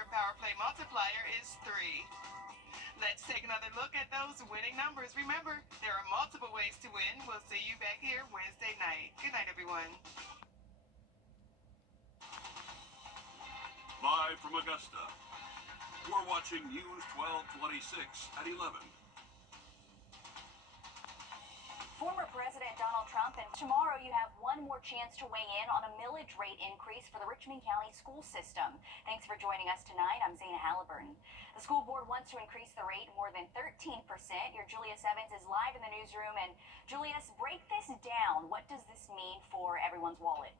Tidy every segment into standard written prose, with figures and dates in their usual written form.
your power play multiplier is 3. Let's take another look at those winning numbers. Remember, there are multiple ways to win. We'll see you back here Wednesday night. Good night, everyone. Live from Augusta, we're watching News 1226 at 11. Former President Donald Trump, and tomorrow you have one more chance to weigh in on a millage rate increase for the Richmond County school system. Thanks for joining us tonight. I'm Zana Halliburton. The school board wants to increase the rate more than 13%. Your Julius Evans is live in the newsroom. And Julius, break this down. What does this mean for everyone's wallet?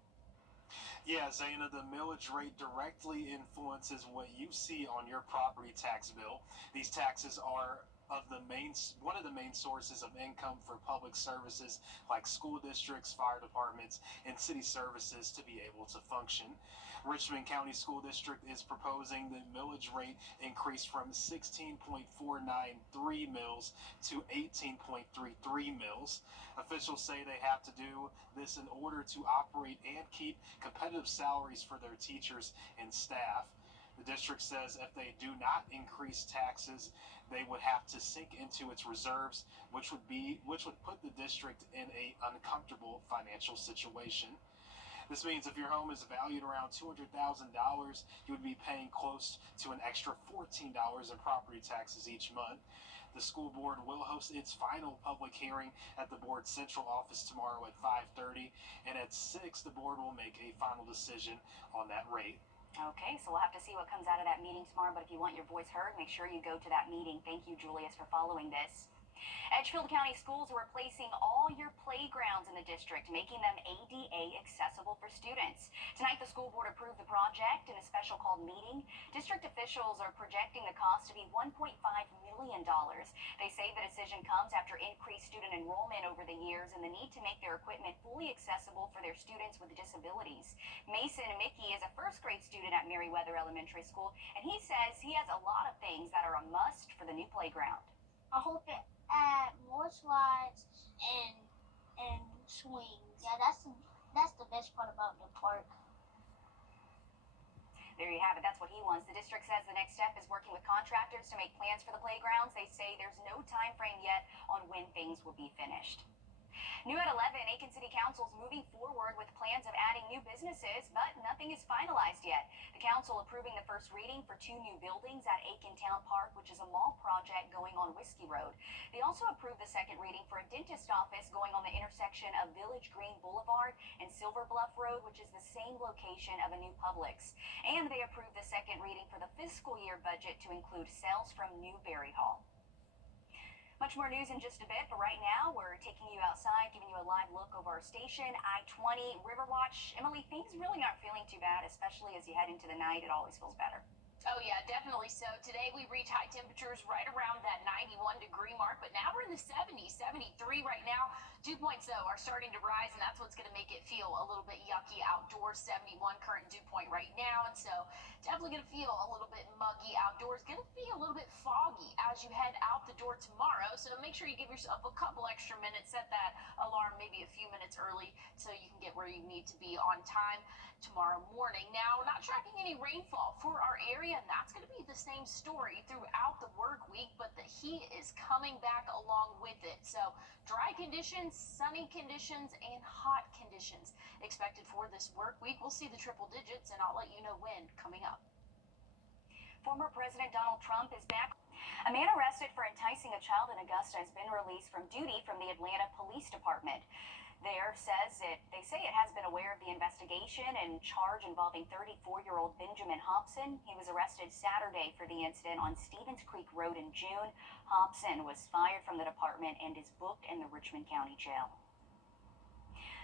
Yeah, Zana, the millage rate directly influences what you see on your property tax bill. These taxes are one of the main sources of income for public services like school districts, fire departments, and city services to be able to function. Richmond County School District is proposing the millage rate increase from 16.493 mils to 18.33 mils. Officials say they have to do this in order to operate and keep competitive salaries for their teachers and staff. The district says if they do not increase taxes, they would have to sink into its reserves, which would put the district in an uncomfortable financial situation. This means if your home is valued around $200,000, you would be paying close to an extra $14 in property taxes each month. The school board will host its final public hearing at the board's central office tomorrow at 5:30, and at 6 the board will make a final decision on that rate. Okay, so we'll have to see what comes out of that meeting tomorrow, but if you want your voice heard, make sure you go to that meeting. Thank you, Julius, for following this. Edgefield County Schools are replacing all your playgrounds in the district, making them ADA accessible for students. Tonight, the school board approved the project in a special called meeting. District officials are projecting the cost to be $1.5 million. They say the decision comes after increased student enrollment over the years and the need to make their equipment fully accessible for their students with disabilities. Mason Mickey is a first-grade student at Meriwether Elementary School, and he says he has a lot of things that are a must for the new playground. I hope it add more slides and swings. Yeah, that's the best part about the park. There you have it. That's what he wants. The district says the next step is working with contractors to make plans for the playgrounds. They say there's no time frame yet on when things will be finished. New at 11, Aiken City Council is moving forward with plans of adding new businesses, but nothing is finalized yet. The council approving the first reading for 2 new buildings at Aiken Town Park, which is a mall project going on Whiskey Road. They also approved the second reading for a dentist office going on the intersection of Village Green Boulevard and Silver Bluff Road, which is the same location of a new Publix. And they approved the second reading for the fiscal year budget to include sales from Newberry Hall. Much more news in just a bit, but right now we're taking you outside, giving you a live look over our station, I-20, Riverwatch. Emily, things really aren't feeling too bad, especially as you head into the night. It always feels better. Oh, yeah, definitely so. Today we reach high temperatures right around that 91-degree mark, but now we're in the 70s, 73 right now. Dew points, though, are starting to rise, and that's what's going to make it feel a little bit yucky outdoors. 71 current dew point right now, and so definitely going to feel a little bit muggy outdoors. Going to be a little bit foggy as you head out the door tomorrow, so make sure you give yourself a couple extra minutes. Set that alarm maybe a few minutes early so you can get where you need to be on time tomorrow morning. Now, not tracking any rainfall for our area, and that's going to be the same story throughout the work week, but the heat is coming back along with it. So dry conditions, sunny conditions, and hot conditions expected for this work week. We'll see the triple digits, and I'll let you know when coming up. Former President Donald Trump is back. A man arrested for enticing a child in Augusta has been released from duty from the Atlanta Police Department. They say it has been aware of the investigation and charge involving 34-year-old Benjamin Hobson. He was arrested Saturday for the incident on Stevens Creek Road in June. Hobson was fired from the department and is booked in the Richmond County Jail.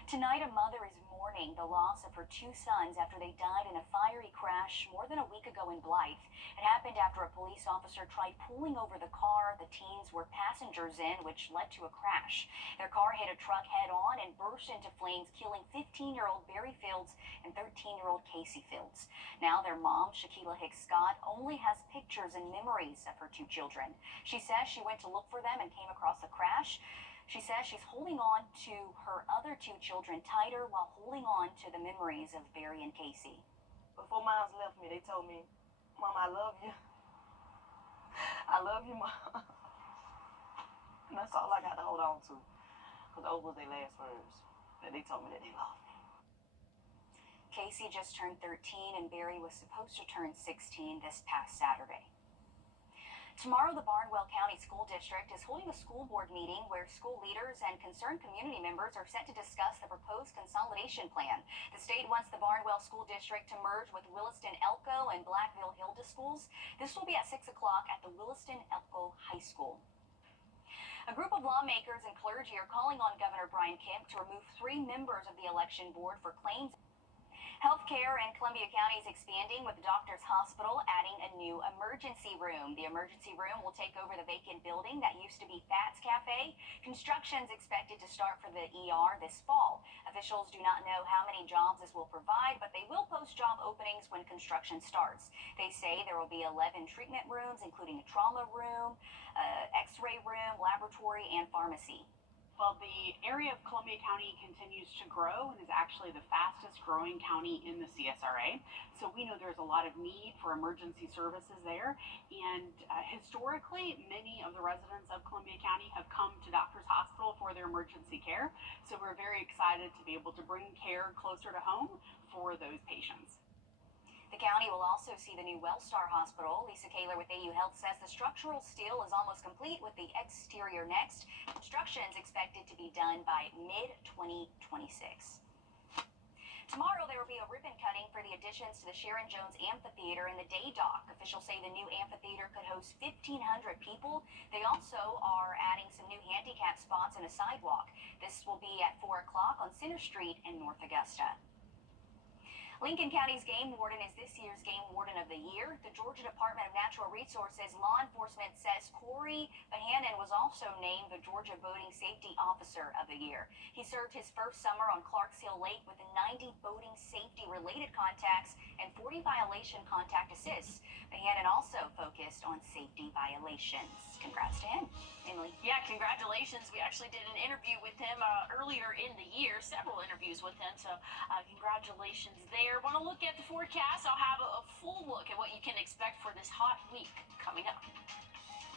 Tonight, a mother is mourning the loss of her 2 sons after they died in a fiery crash more than a week ago in Blythe. It happened after a police officer tried pulling over the car the teens were passengers in, which led to a crash. Their car hit a truck head-on and burst into flames, killing 15-year-old Barry Fields and 13-year-old Casey Fields. Now their mom, Shaquila Hicks Scott, only has pictures and memories of her 2 children. She says she went to look for them and came across the crash. She says she's holding on to her other 2 children tighter while holding on to the memories of Barry and Casey. Before Miles left me, they told me Mom, I love you. I love you, Mom. And that's all I got to hold on to. Because those was their last words. That they told me that they loved me. Casey just turned 13 and Barry was supposed to turn 16 this past Saturday. Tomorrow, the Barnwell County School District is holding a school board meeting where school leaders and concerned community members are set to discuss the proposed consolidation plan. The state wants the Barnwell School District to merge with Williston-Elko and Blackville-Hilda schools. This will be at 6 o'clock at the Williston-Elko High School. A group of lawmakers and clergy are calling on Governor Brian Kemp to remove 3 members of the election board for claims. Healthcare in Columbia County is expanding with Doctors Hospital adding a new emergency room. The emergency room will take over the vacant building that used to be Fats Cafe. Construction is expected to start for the ER this fall. Officials do not know how many jobs this will provide, but they will post job openings when construction starts. They say there will be 11 treatment rooms, including a trauma room, x-ray room, laboratory, and pharmacy. Well, the area of Columbia County continues to grow and is actually the fastest growing county in the CSRA. So we know there's a lot of need for emergency services there. And historically, many of the residents of Columbia County have come to Doctors Hospital for their emergency care. So we're very excited to be able to bring care closer to home for those patients. The county will also see the new Wellstar Hospital. Lisa Kaler with AU Health says the structural steel is almost complete with the exterior next. Construction is expected to be done by mid-2026. Tomorrow, there will be a ribbon cutting for the additions to the Sharon Jones Amphitheater and the Day Dock. Officials say the new amphitheater could host 1,500 people. They also are adding some new handicap spots and a sidewalk. This will be at 4 o'clock on Center Street in North Augusta. Lincoln County's game warden is this year's Game Warden of the Year. The Georgia Department of Natural Resources law enforcement says Corey Bohannon was also named the Georgia Boating Safety Officer of the Year. He served his first summer on Clarks Hill Lake with 90 boating safety-related contacts and 40 violation contact assists. Bohannon also focused on safety violations. Congrats to him. Emily. Yeah, congratulations. We actually did an interview with him earlier in the year, several interviews with him, so congratulations there. Want to look at the forecast? I'll have a full look at what you can expect for this hot week coming up.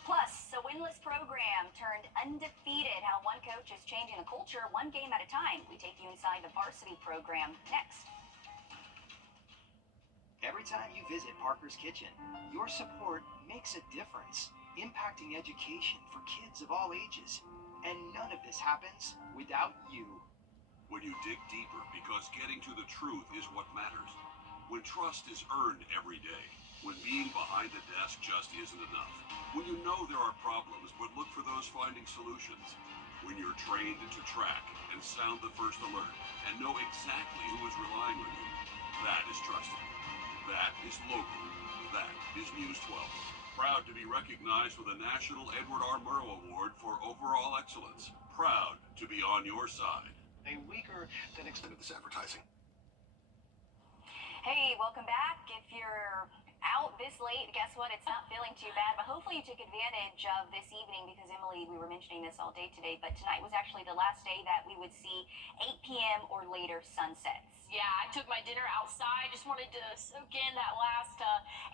Plus, a winless program turned undefeated. How one coach is changing the culture one game at a time. We take you inside the varsity program next. Every time you visit Parker's Kitchen, your support makes a difference, impacting education for kids of all ages. And none of this happens without you. When you dig deeper, because getting to the truth is what matters. When trust is earned every day. When being behind the desk just isn't enough. When you know there are problems, but look for those finding solutions. When you're trained to track and sound the first alert and know exactly who is relying on you. That is trusted. That is local. That is News 12. Proud to be recognized with a National Edward R. Murrow Award for overall excellence. Proud to be on your side. A weaker than expected this advertising. Hey, welcome back. If you're out this late, guess what? It's not feeling too bad, but hopefully you took advantage of this evening because, Emily, we were mentioning this all day today, but tonight was actually the last day that we would see 8 p.m. or later sunsets. Yeah, I took my dinner outside. Just wanted to soak in that last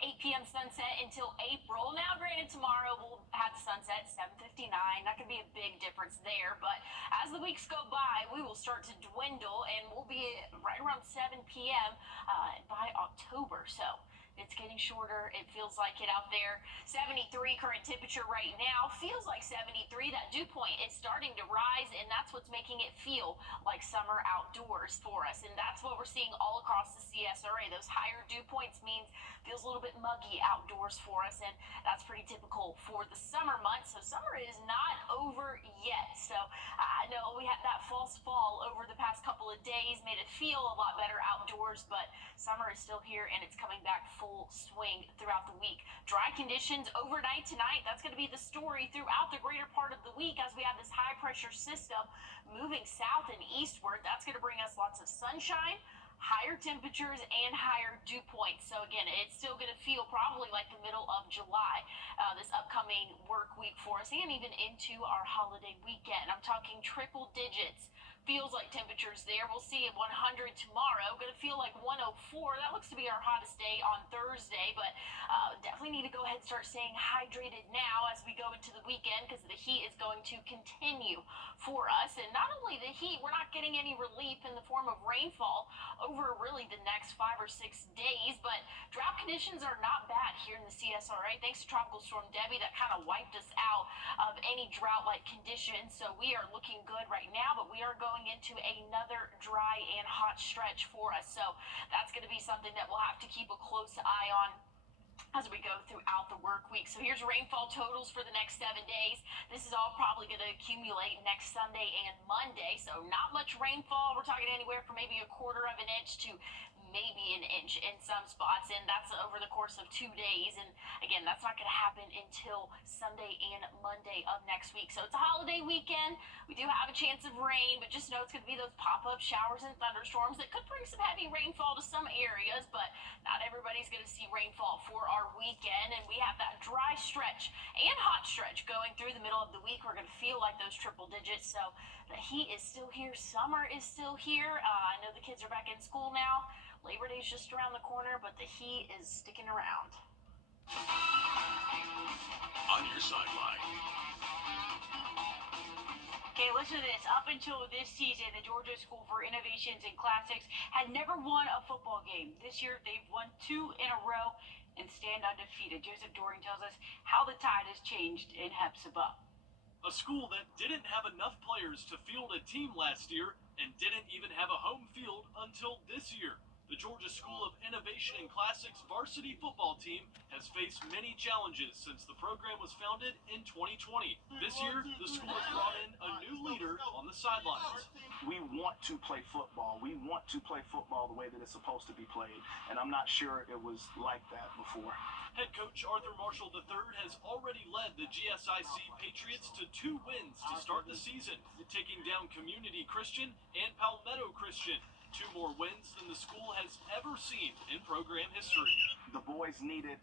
8 p.m. sunset until April. Now, granted, tomorrow we'll have the sunset 7:59. Not going to be a big difference there, but as the weeks go by, we will start to dwindle, and we'll be right around 7 p.m. By October. So it's getting shorter. It feels like it out there. 73 current temperature right now. Feels like 73. That dew point is starting to rise, and that's what's making it feel like summer outdoors for us. And that's what we're seeing all across the CSRA. Those higher dew points means feels a little bit muggy outdoors for us, and that's pretty typical for the summer months. So summer is not over yet. So I know we had that false fall over the past couple of days, made it feel a lot better outdoors, but summer is still here, and it's coming back full swing throughout the week. Dry conditions overnight tonight. That's going to be the story throughout the greater part of the week as we have this high pressure system moving south and eastward. That's going to bring us lots of sunshine, higher temperatures, and higher dew points. So again, it's still going to feel probably like the middle of July, this upcoming work week for us, and even into our holiday weekend. I'm talking triple digits feels like temperatures there. We'll see at 100 tomorrow. Going to feel like 104. That looks to be our hottest day on Thursday, but definitely need to go ahead and start staying hydrated now as we go into the weekend because the heat is going to continue for us. And not only the heat, we're not getting any relief in the form of rainfall over really the next 5 or 6 days, but drought conditions are not bad here in the CSRA thanks to Tropical Storm Debbie that kind of wiped us out of any drought-like conditions. So we are looking good right now, but we are going into another dry and hot stretch for us. So that's going to be something that we'll have to keep a close eye on as we go throughout the work week. So here's rainfall totals for the next 7 days. This is all probably going to accumulate next Sunday and Monday. So not much rainfall. We're talking anywhere from maybe 1/4 of an inch to maybe an inch in some spots, and that's over the course of 2 days. And again, that's not going to happen until Sunday and Monday of next week. So it's a holiday weekend. We do have a chance of rain, but just know it's going to be those pop-up showers and thunderstorms that could bring some heavy rainfall to some areas, but not everybody's going to see rainfall for our weekend. And we have that dry stretch and hot stretch going through the middle of the week. We're going to feel like those triple digits. So the heat is still here. Summer is still here. I know the kids are back in school now. Labor Day is just around the corner, but the heat is sticking around. On your sideline. Okay, listen to this. Up until this season, the Georgia School for Innovations and Classics had never won a football game. This year, they've won 2 in a row and stand undefeated. Joseph Doring tells us how the tide has changed in Hepzibah. A school that didn't have enough players to field a team last year and didn't even have a home field until this year. The Georgia School of Innovation and Classics varsity football team has faced many challenges since the program was founded in 2020. This year, the school has brought in a new leader on the sidelines. We want to play football. We want to play football the way that it's supposed to be played, and I'm not sure it was like that before. Head coach Arthur Marshall III has already led the GSIC Patriots to 2 wins to start the season, taking down Community Christian and Palmetto Christian. 2 more wins than the school has ever seen in program history. The boys needed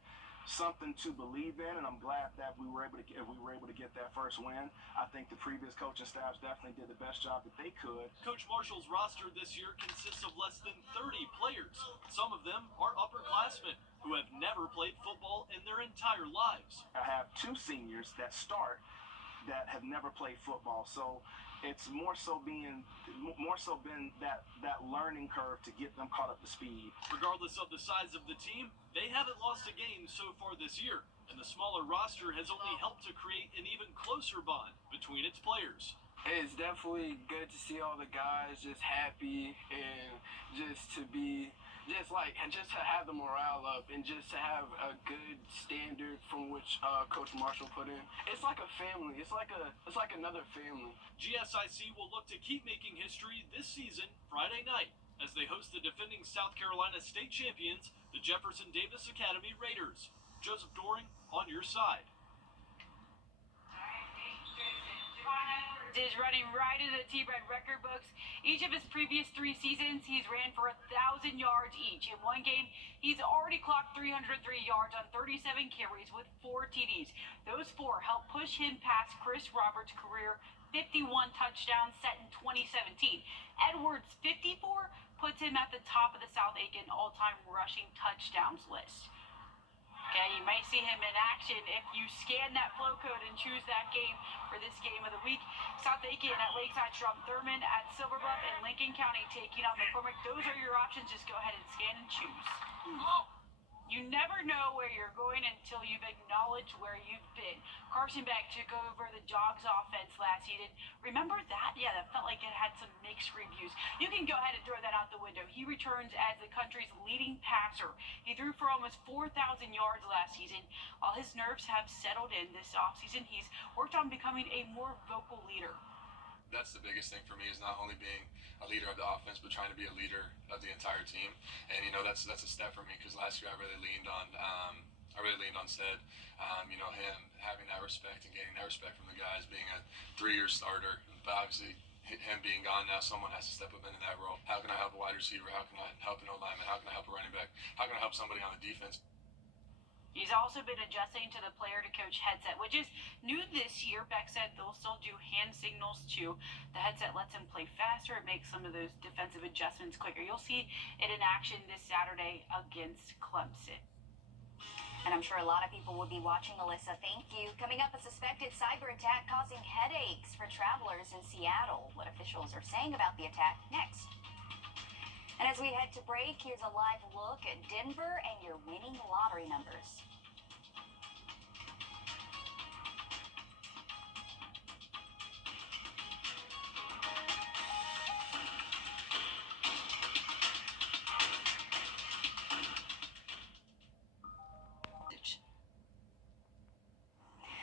something to believe in, and I'm glad that we were able to get that first win. I think the previous coaching staffs definitely did the best job that they could. Coach Marshall's roster this year consists of less than 30 players. Some of them are upperclassmen who have never played football in their entire lives. I have 2 seniors that start that have never played football, so it's more so been that learning curve to get them caught up to speed. Regardless of the size of the team, they haven't lost a game so far this year, and the smaller roster has only helped to create an even closer bond between its players. It's definitely good to see all the guys just happy and just to have the morale up and just to have a good standard from which Coach Marshall put in. It's like a family. It's like another family. GSIC will look to keep making history this season Friday night as they host the defending South Carolina state champions, the Jefferson Davis Academy Raiders. Joseph Doring on your side. Is running right into the T-Red record books. Each of his previous 3 seasons, he's ran for 1,000 yards each. In one game, he's already clocked 303 yards on 37 carries with 4 TDs. Those 4 helped push him past Chris Roberts' career 51 touchdowns set in 2017. Edwards' 54 puts him at the top of the South Aiken all-time rushing touchdowns list. Okay, you may see him in action if you scan that flow code and choose that game for this game of the week. South Aiken at Lakeside, Strom Thurmond at Silver Bluff, and Lincoln County taking on McCormick. Those are your options. Just go ahead and scan and choose. You never know where you're going until you've acknowledged where you've been. Carson Beck took over the Jogs offense last season. Remember that? Yeah, that felt like it had some mixed reviews. You can go ahead and throw that out the window. He returns as the country's leading passer. He threw for almost 4,000 yards last season. While his nerves have settled in this offseason, he's worked on becoming a more vocal leader. That's the biggest thing for me, is not only being a leader of the offense, but trying to be a leader of the entire team. And that's a step for me, because last year I really leaned on Stead. Him having that respect and getting that respect from the guys, being a 3-year starter, but obviously him being gone now, someone has to step up into that role. How can I help a wide receiver? How can I help an O-lineman? How can I help a running back? How can I help somebody on the defense? He's He's also been adjusting to the player-to-coach headset, which is new this year. Beck said they'll still do hand signals too. The headset lets him play faster. It makes some of those defensive adjustments quicker. You'll see it in action this Saturday against Clemson. And I'm sure a lot of people will be watching, Alyssa. Thank you. Coming up, a suspected cyber attack causing headaches for travelers in Seattle. What officials are saying about the attack next. And as we head to break, here's a live look at Denver and your winning lottery numbers.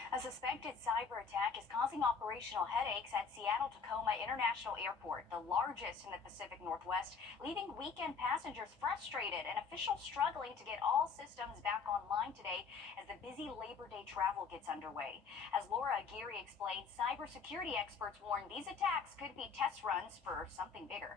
A suspected cyber attack is causing operational headaches at Seattle-Tacoma International Airport, the largest in the Pacific Northwest, leaving weekend passengers frustrated and officials struggling to get all systems back online today as the busy Labor Day travel gets underway. As Laura Aguirre explained, cybersecurity experts warn these attacks could be test runs for something bigger.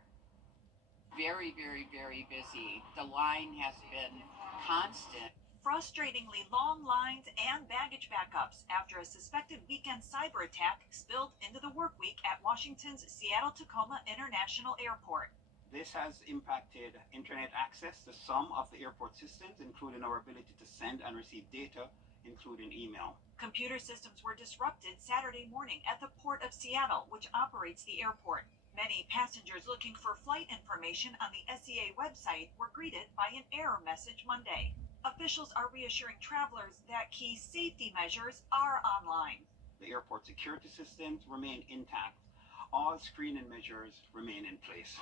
Very, very, very busy. The line has been constant. Frustratingly long lines and baggage backups after a suspected weekend cyber attack spilled into the work week at Washington's Seattle-Tacoma International Airport. This has impacted internet access to some of the airport systems, including our ability to send and receive data, including email. Computer systems were disrupted Saturday morning at the Port of Seattle, which operates the airport. Many passengers looking for flight information on the SEA website were greeted by an error message Monday. Officials are reassuring travelers that key safety measures are online. The airport security systems remain intact. All screening measures remain in place.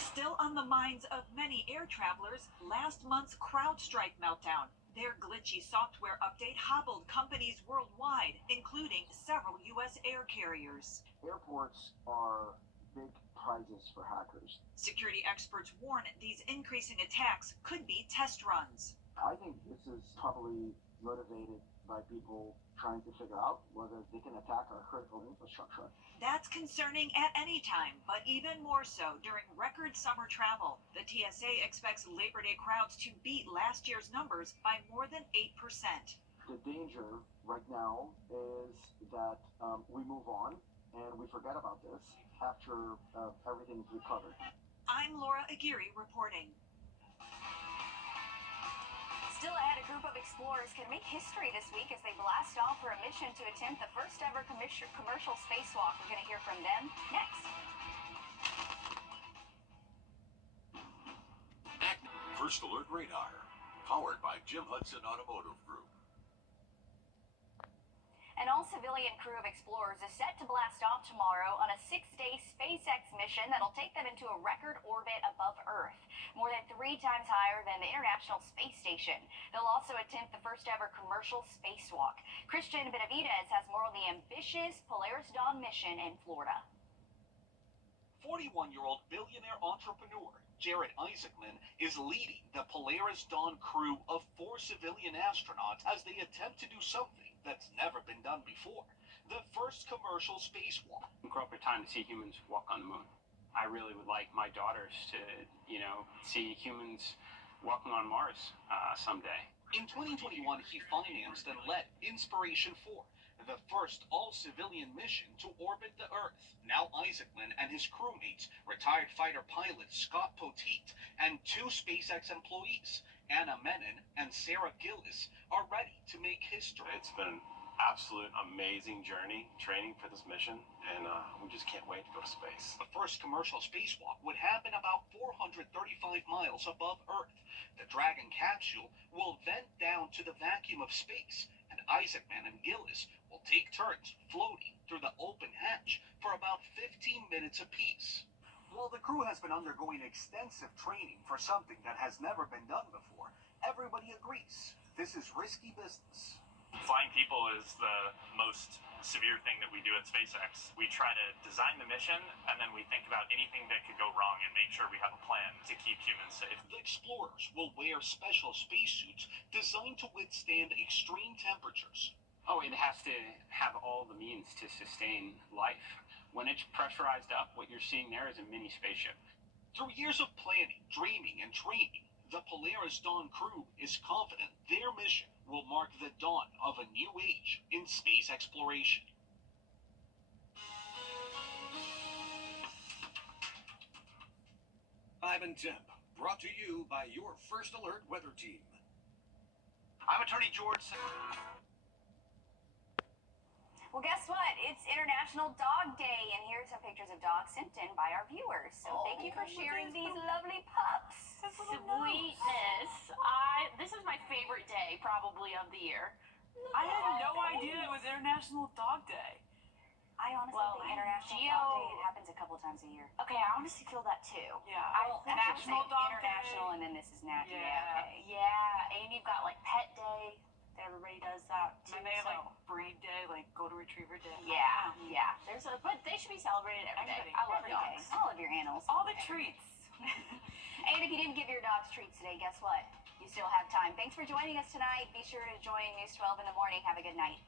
Still on the minds of many air travelers, last month's CrowdStrike meltdown. Their glitchy software update hobbled companies worldwide, including several U.S. air carriers. Airports are big prizes for hackers. Security experts warn these increasing attacks could be test runs. I think this is probably motivated by people trying to figure out whether they can attack our critical infrastructure. That's concerning at any time, but even more so during record summer travel. The TSA expects Labor Day crowds to beat last year's numbers by more than 8%. The danger right now is that we move on and we forget about this after everything's recovered. I'm Laura Aguirre reporting. Still ahead, a group of explorers can make history this week as they blast off for a mission to attempt the first ever commercial spacewalk. We're going to hear from them next. First Alert Radar, powered by Jim Hudson Automotive Group. An all-civilian crew of explorers is set to blast off tomorrow on a 6-day SpaceX mission that'll take them into a record orbit above Earth, more than 3 times higher than the International Space Station. They'll also attempt the first-ever commercial spacewalk. Christian Benavidez has more on the ambitious Polaris Dawn mission in Florida. 41-year-old billionaire entrepreneur Jared Isaacman is leading the Polaris Dawn crew of 4 civilian astronauts as they attempt to do something that's never been done before. The first commercial spacewalk. Appropriate time to see humans walk on the moon. I really would like my daughters to, see humans walking on Mars someday. In 2021, he financed and led Inspiration 4, the first all-civilian mission to orbit the Earth. Now Isaacman and his crewmates, retired fighter pilot Scott Poteet, and 2 SpaceX employees, Anna Menon and Sarah Gillis, are ready to make history. It's been an absolute amazing journey training for this mission, and we just can't wait to go to space. The first commercial spacewalk would happen about 435 miles above Earth. The Dragon capsule will vent down to the vacuum of space, and Isaacman and Gillis will take turns floating through the open hatch for about 15 minutes apiece. While the crew has been undergoing extensive training for something that has never been done before, everybody agrees this is risky business. Flying people is the most severe thing that we do at SpaceX. We try to design the mission, and then we think about anything that could go wrong and make sure we have a plan to keep humans safe. The explorers will wear special spacesuits designed to withstand extreme temperatures. Oh, it has to have all the means to sustain life. When it's pressurized up, what you're seeing there is a mini spaceship. Through years of planning, dreaming, and training, the Polaris Dawn crew is confident their mission will mark the dawn of a new age in space exploration. Ivan Temp, brought to you by your First Alert weather team. I'm Attorney George. Well, guess what? It's International Dog Day, and here's some pictures of dogs sent in by our viewers. So thank you for sharing these lovely pups. Sweetness. This is my favorite day probably of the year. I had no idea it was International Dog Day. I honestly think International Dog Day, it happens a couple times a year. Okay, I honestly feel that too. Yeah. National Dog International, and then this is Nat Day. Okay. Yeah, and you've got like Pet Day. Everybody does that too. And they have like Breed Day, like Golden Retriever Day. Yeah. But they should be celebrated every day. I love Every day. dogs. All of your animals. All the treats. And if you didn't give your dogs treats today, guess what? You still have time. Thanks for joining us tonight. Be sure to join News 12 in the morning. Have a good night.